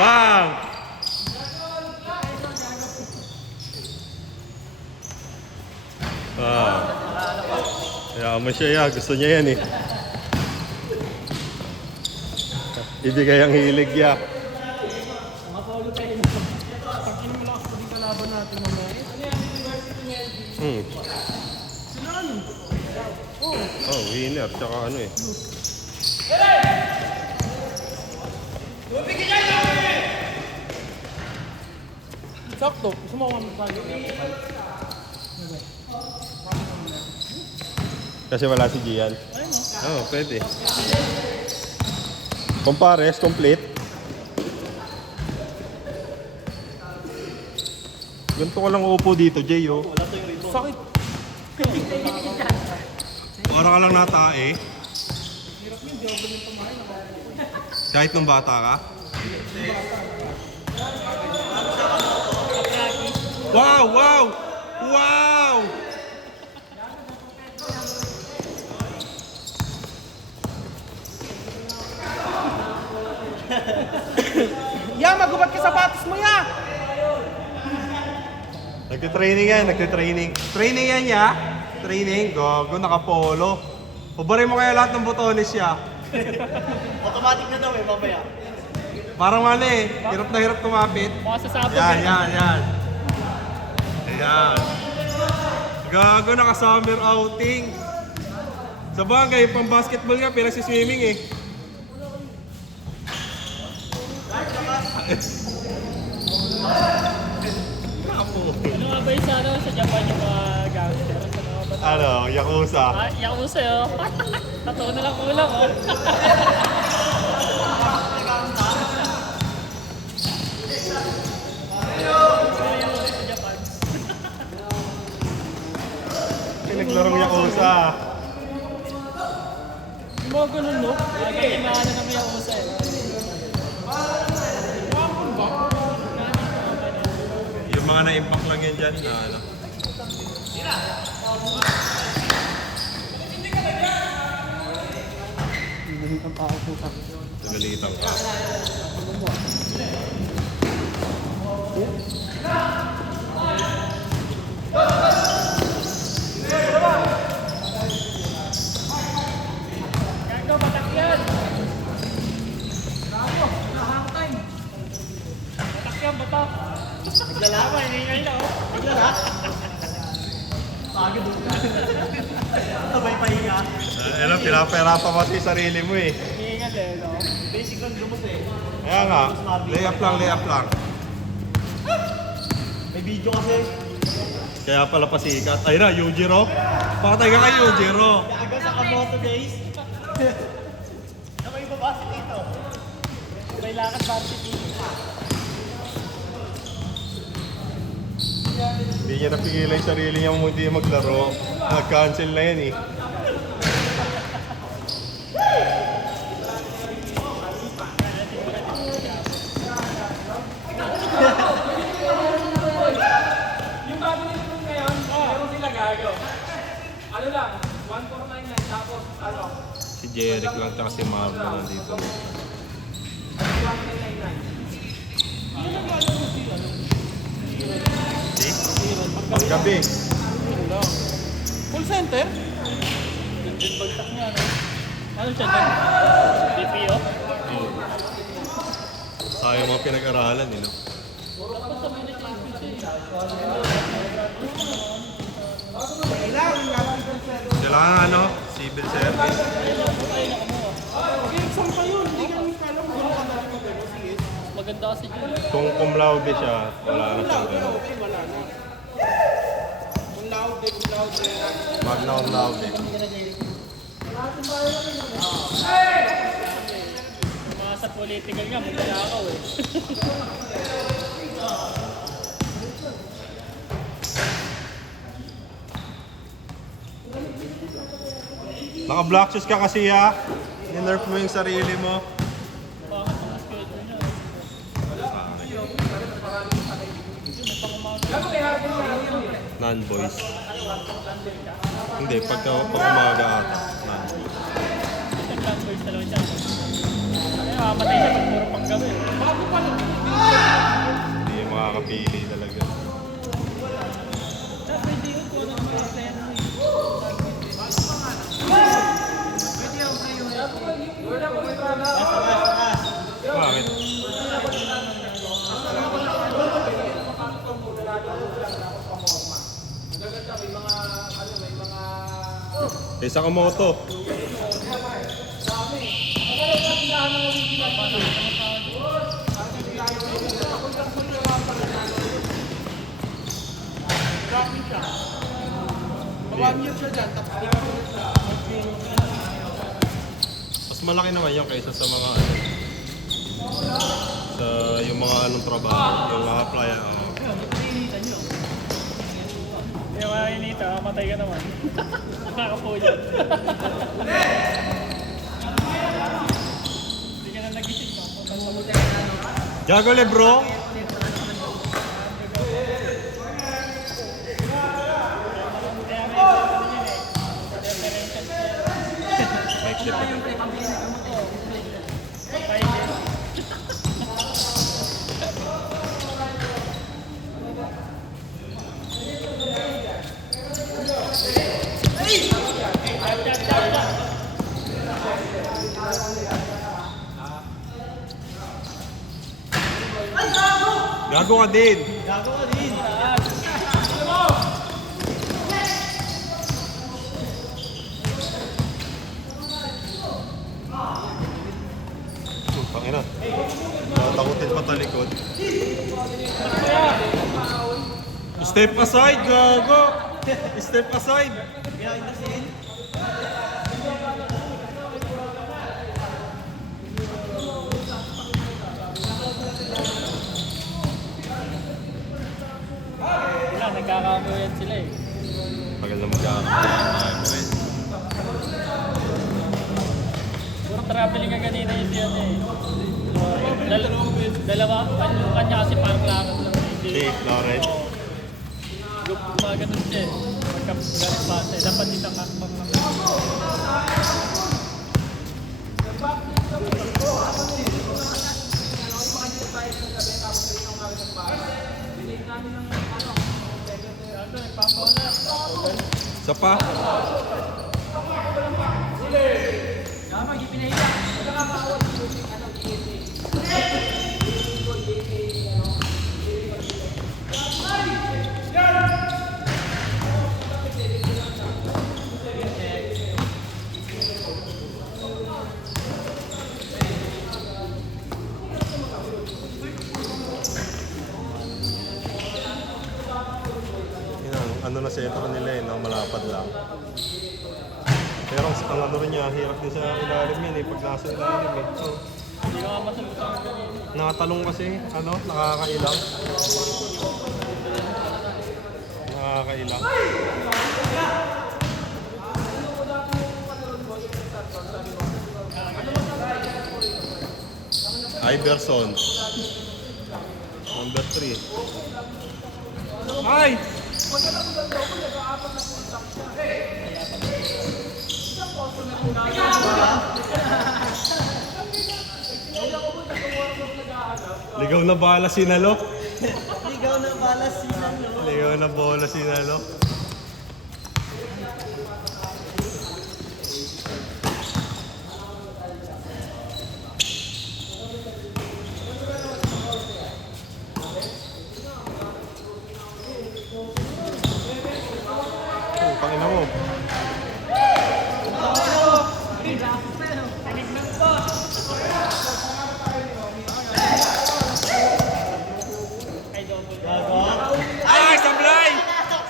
Bang! Ah. Kaya mo siya ya. Gusto niya yan eh. Ibigay ang hilig ya. Makapaulo tayo na. Pag-inom mo lakas pa din kalaban natin mamaya. Ano yan? Sila ano? Oh, winner. Tsaka ano eh. Sakto. Gusto mo ako tayo. Kasi wala si Gian. Ayun o. Oh, pwede. Compares, complete. Ganito ka lang upo dito, Jay, oh. Sakit. Para ka lang natae. Kahit nung bata ka. Wow! Wow! Wow! Ya, magubat ka sapatos mo ya! Nagtitraining yan, nagtitraining. Training yan, ya. Training, gogo, nakapolo. Pabarin mo kaya lahat ng botones, ya. Automatic na daw eh, mamaya. Parang ano eh, hirap na hirap kumapit. Mukha sa sabog Yan, eh. yan, yan. Ayan. Gago, naka-summer outing. Sa bagay, pang basketball nga, pero si swimming eh. Ano nga ba yung sa, ano, sa Japan yung mga gangster? Ano nga ba? Ano, Yakuza. Yakuza yun. Totoo na lang kulang oh. Sa Japan. Pinaglarong Yakuza. Yung mga ganun no? Ganyan na ano naman Yakuza eh. Yung mga na-impact lang yan dyan na ano. Ang tao po sa Nagalitan ka. Gago, batak yan! Gago, nakahang time! Batak yan, batak! Naglalaban, hinihingay na oh! Naglala? Pagod doon ka. Sabay pahinga. Ano, pinapahirapan mo yung sarili mo eh. Hinihingat eh, no? Basic lang lumos eh. Kaya nga, layup lang, layup lang. May video kasi. Kaya pala pasikat. Ay na, Yujiro. Patay ka kay Yujiro. Kaga sa Kamoto days. Na may babasa dito. May lakad varsity. Hindi niya napigilan yung sarili niya kung hindi maglaro. Nag-cancel na yan eh. Yung bago nito ngayon, meron sila gago. Ano lang, 1499 tapos ano, Si Jeric lang tsaka si Marlon nandito. 1499. Si? Paggabi. Full center? Yung bagsak niya, ano? Ano siya dyan? DPO? Sayang mga pinag-aralan eh, no? Tapos sa mga nag-iipin siya. Kailangan ano, civil service. Exam pa yun, hindi kami kala kung ano ka na maganda kasi dyan. Kung cum laude siya, wala na siyang gano'n. Wala na. Kung laude. Magna cum laude. Mga sa political nga, maglakaw eh. Naka-block shoes ka kasi ha. Ninerf mo yung sarili mo. Bakit ang schedule niya? Non-boys. Hindi, pag umaga ata. Non-boys. Isang language talaga siya. makamatay siya pag puro pang gabi. Bago pa lang. Hindi yung makakapili talaga. Pwede yun kung ano mga plano mo Bakit? Eh, Sakamoto. Mas malaki naman yun kaysa sa mga ano. Sa yung mga anong trabaho, yung apply Yung mga inita, matay ka naman. Nakakapuyo. Hindi ka na nagising ka. Jago Lebro. Gago ka din. Gago ka din. Pangina. Takutin pa talikod. Step aside, gago. Step aside. Behind the scene. Wala, nagkakamuyan sila eh. Tagal na magkakaroon. Puro traveling ka kanina yung siya eh. Dalawa, kanya kasi parang lakad lang. Hindi, Lauren. Gumaganon siya eh. Pagka-galing base, dapat isang akbang lang. Isa pa. Ano na sentro nila eh, no? Malapad lang. Pero ang ano rin niya, hirap din sa ilalim yan eh, pag nasa ilalim eh. So, Hindi ka nga masagot sa akin kanina. nakatalong kasi, ano, nakakailang. Nakakailang. Iverson. Number 3. Ay! Ligaw na bala si Nalo. Ligaw na pala sila, no? Ligaw na bola si Nalo. Pangina mo. Gago. Ay, sablay!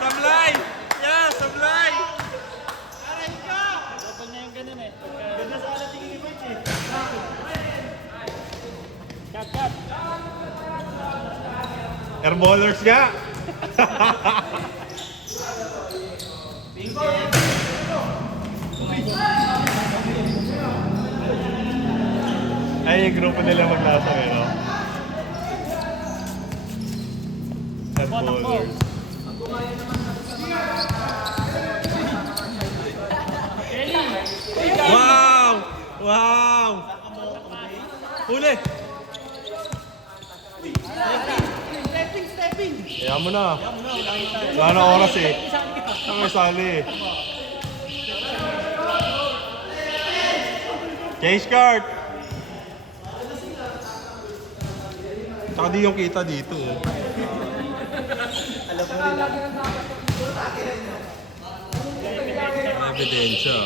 Sablay! Yeah, sablay! Dapat niya yung ganun eh. Ganda sa alat tingin ni Mike eh. Cut. Airballers nga! Ay, yung grupo nila maglasa eh, no? Airballers. Wow! Wow! Huli! Stepping. Kaya mo na. Wala na oras eh. Ang may sali eh. Change card! Tsaka di yung kita dito. Ebidensya.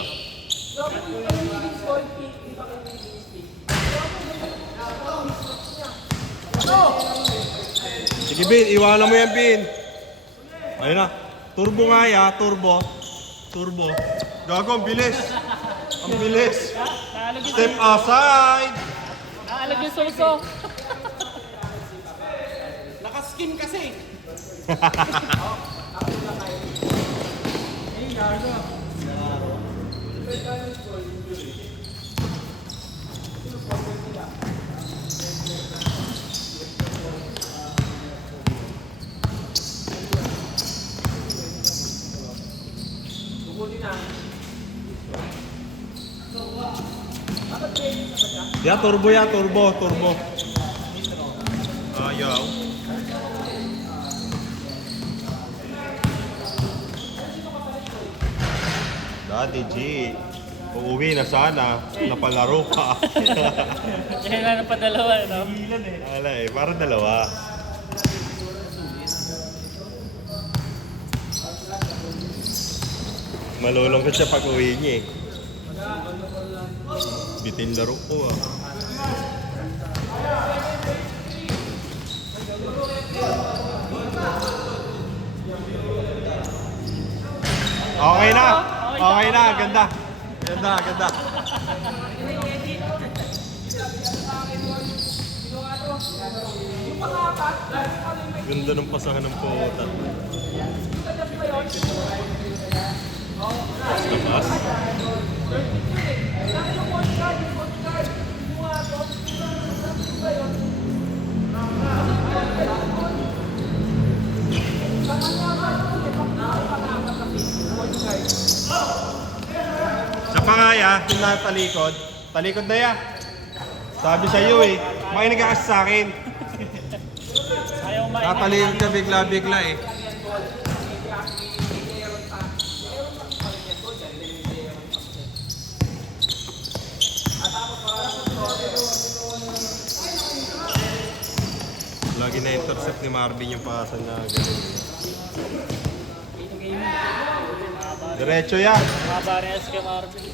Sige Bin, iwanan mo yan Bin. Ayun na. Turbo nga ya, turbo. Turbo. Gago, ang bilis. Ang bilis. Step aside. Naalag yung suso. Nakaskin kasi. Ya, turbo ya, turbo, turbo. Ayaw. Dati G, uuwi na sana, napalaro ka. Kaya na napadalawa, no? Wala eh, parang dalawa. Malulungkot siya pag uwi niya eh. Bitin laro ko ah. Okay na! Okay na, ganda. Ganda, ganda. Ganda ng pasahan ng puta. Labas. Sa pangaya, yung talikod. Talikod na ya. Sabi sa iyo eh. Makinig ka kasi sa akin. Ayaw maingat. Tatalikod ka bigla-bigla eh. Lagi na intercept ni Marvin yung pasa na gano'n. Diretso yan. Mahaba rin kay Marvin.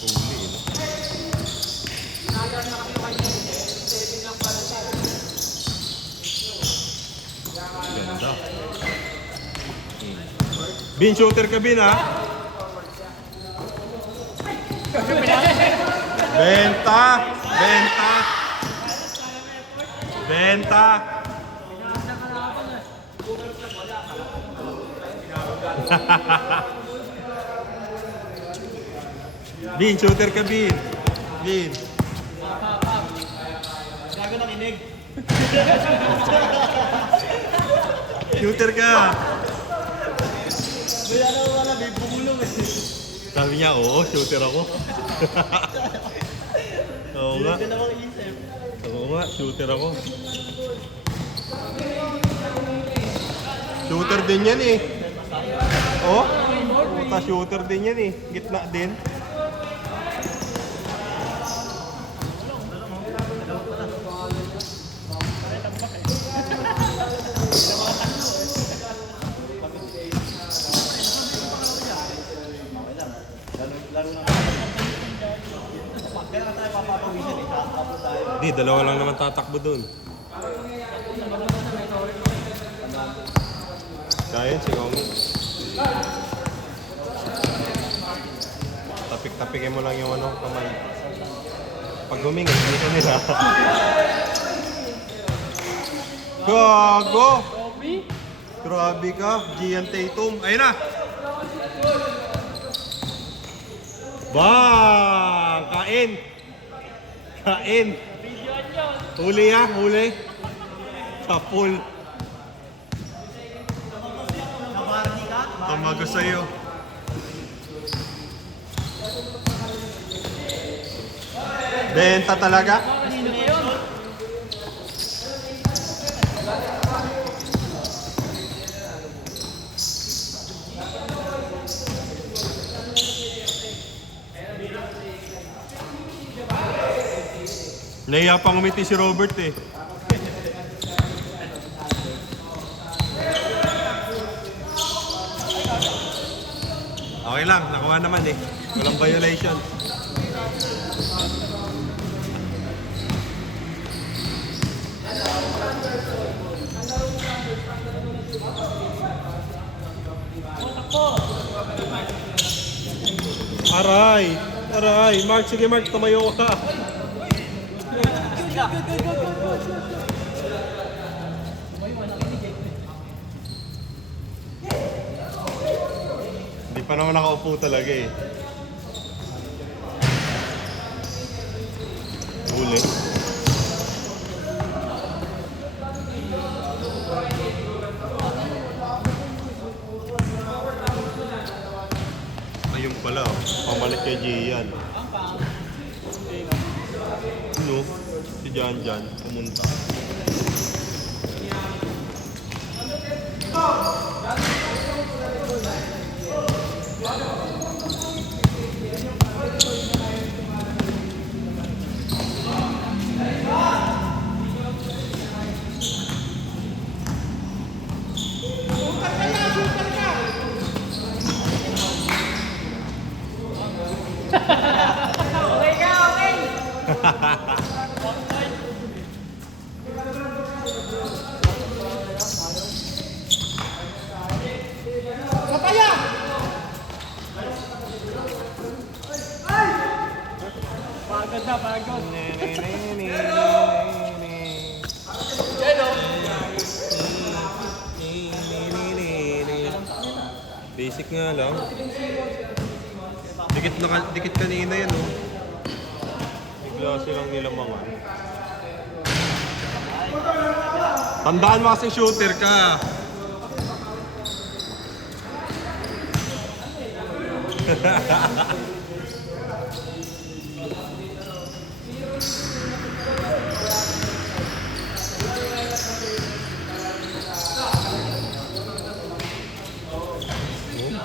Huli, no? Ganda. Bin, shooter ka Bin, ha? Benta! Benta! Benta! Bin, shooter ka Bin. Bin. Gago nakinig. Shooter ka. Wala, may bumulong eh. Sabi niya, oo, shooter ako. Oo nga. Hindi namang isip. Oo nga, shooter ako. Shooter din yan eh. Oh, puta shooter din yan eh. Gitna din. Laro na. Kaya tayo papapawisan eh. Tapos tayo. Di, dalawa lang naman tatakbo dun. Kaya si Omi. Tapik-tapikin mo lang yung ano, kamay. Pag huminga, hindi ka nila. Gago! Grabe ka, Gian Tatum. Ayun na! Bang! Kain! Kain! Huli ha, huli. Sa pool. Tumago sa'yo. Benta talaga? Naiya pang umiti si Robert eh. Okay lang, nakuha naman eh. Walang violation. Aray! Aray! Mark, sige Mark, tumayo ka. Hindi pa naman nakaupo talaga eh. Huli. Ayun pala, oh. Pamalit kay Gian. No, si Jan pumunta. Okay ka, okay! Pagod na, pagod. Basic nga lang. Dikit kanina yan oh. Bigla silang nilamangan. Tandaan mo kasing shooter ka.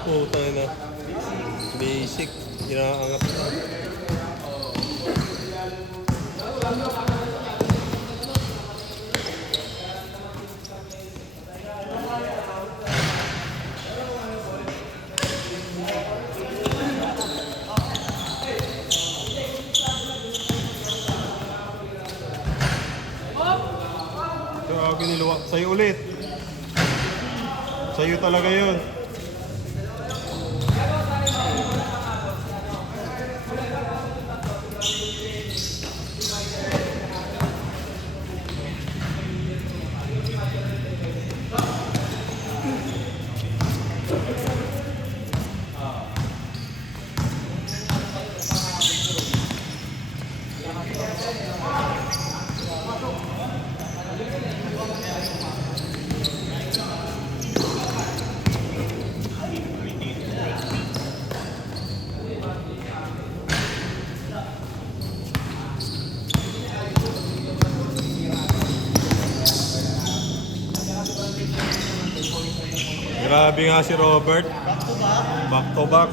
Oh, tayo na. Basic. Inaangat na. Grabe niluwa. Sa'yo ulit. Sa'yo talaga yun. Grabe nga si Robert. Back to back.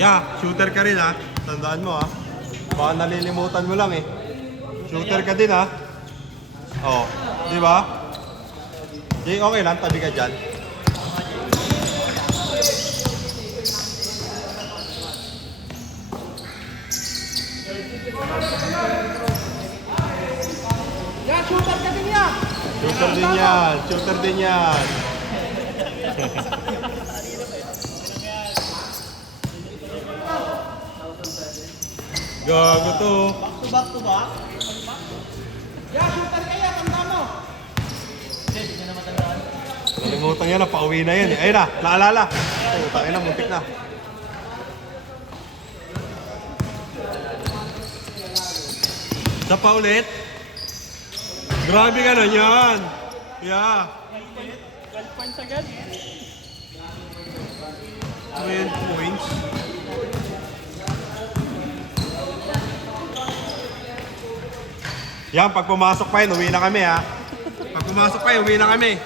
Yeah, shooter ka rin ha. Tandaan mo ha. Baka nalilimutan mo lang eh. Shooter ka din ha. Oh, di ba? Di okay lang, tabi ka dyan. Yeah, shooter ka din yan! Shooter din yan, shooter din yan. Gago to. Back to back? Yeah, shooter ka yan! Tanda mo! Nalimutan yan na, pauwi na yan eh. Ayun na, naalala. Putang ina, muntik na. Isa pa ulit. Grabe ka na yan. Yeah. 12 points agad. 12 points. Yan, pag pumasok pa yun, uwi na kami ha. Pag pumasok pa yun, uwi na kami.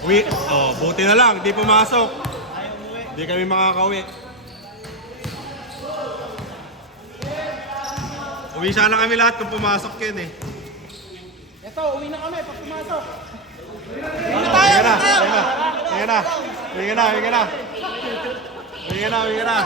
Uwi. Oh, buti na lang, di pumasok. Di kami makakauwi. Uwi sana kami lahat kung pumasok yun eh. Ito, uwi na kami pag pumasok. Uwi ka na. Uwi ka na. Uwi ka na. Uwi ka na. Uwi ka na. Uwi ka na.